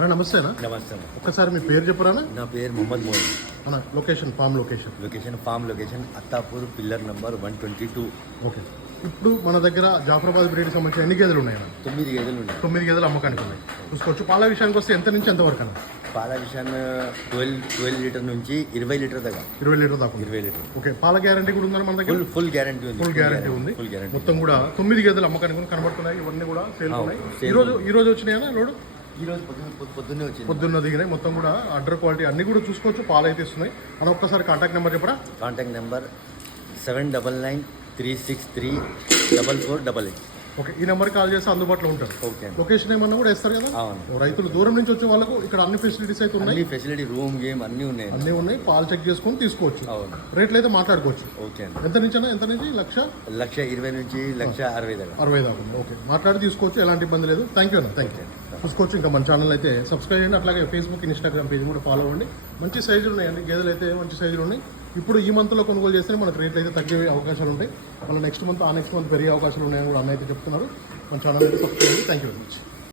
అన్న నమస్తే అన్న. నమస్తే ఒక్కసారి మీ పేరు చెప్పరా? నా పేరు మొహమ్మద్ మోయిన్. అన్న location from location Attapur pillar number 122. Okay, ఇప్పుడు మన దగ్గర జాఫరాబాద్ బ్రీడ్కి సంబంధించిన ఎన్ని గేదెలు ఉన్నాయి? 9 గేదెలు ఉన్నాయి. 9 గేదెలు అమ్మకానికి ఉన్నాయి. చూసుకోవచ్చు. పాల విషయానికి వస్తే ఎంత నుంచి ఎంత వరకు అన్న? పాల విషయాన్ని 12 లీటర్ నుంచి 20 లీటర్ దాకా. 20 లీటర్ దాకా. 20 లీటర్. ఓకే, పాల గ్యారంటీ కూడా ఉందా మన దగ్గర? ఫుల్ గ్యారంటీ ఉంది. ఫుల్ గ్యారంటీ ఉంది. మొత్తం కూడా 9 గేదెలు అమ్మకానికి కనబడుతున్నాయి. ఇవన్నీ కూడా సేల్ ఉన్నాయి. ఈ రోజు వచ్చినాయా లోడు? ఈ రోజు పొద్దున్నే వచ్చింది. పొద్దున్న దిగినాయి. మొత్తం కూడా అడ్డర్ క్వాలిటీ అన్ని కూడా చూసుకోవచ్చు. పాలు అయితే ఇస్తున్నాయి. అని ఒక్కసారి కాంటాక్ట్ నెంబర్ చెప్పరా? Contact number 7993634488. ఓకే, ఈ నెంబర్కి కాల్ చేస్తే అందుబాటులో ఉంటారు. ఓకే, లొకేషన్ ఏమన్నా కూడా ఇస్తారు కదా? అవును. రైతులు దూరం నుంచి వచ్చే వాళ్ళకు ఇక్కడ అన్ని ఫెసిలిటీస్ అయితే ఉన్నాయి. ఫెసిలిటీ రూమ్ గేమ్ అన్నీ ఉన్నాయి. పాలు చెక్ చేసుకొని తీసుకోవచ్చు. అవును. రేట్లు అయితే మాట్లాడుకోవచ్చు. ఓకే. ఎంత నుంచి 1,20,000 నుంచి 1,60,000 దాకా. 60 దాకా. ఓకే, మాట్లాడి తీసుకోవచ్చు. ఎలాంటి ఇబ్బంది లేదు. థ్యాంక్ యూ అన్న. Thank you. చూసుకోవచ్చు. ఇంకా మన ఛానల్ అయితే సబ్స్క్రైబ్ చేయండి. అట్లాగే ఫేస్బుక్, ఇన్స్టాగ్రామ్ పేజ్ కూడా ఫాలో అవ్వండి. మంచి సైజులు ఉన్నాయండి. గేదెలు అయితే మంచి సైజులు ఉన్నాయి. ఇప్పుడు ఈ మంత్లో కొనుగోలు చేస్తే మనకు రేట్లు అయితే తగ్గే అవకాశాలు ఉంటాయి. మళ్ళీ నెక్స్ట్ మంత్ పెరిగే అవకాశాలు ఉన్నాయని కూడా అన్న అయితే చెప్తున్నారు. మన ఛానల్ అయితే సబ్స్క్రైబ్ చేయండి. Thank you very much.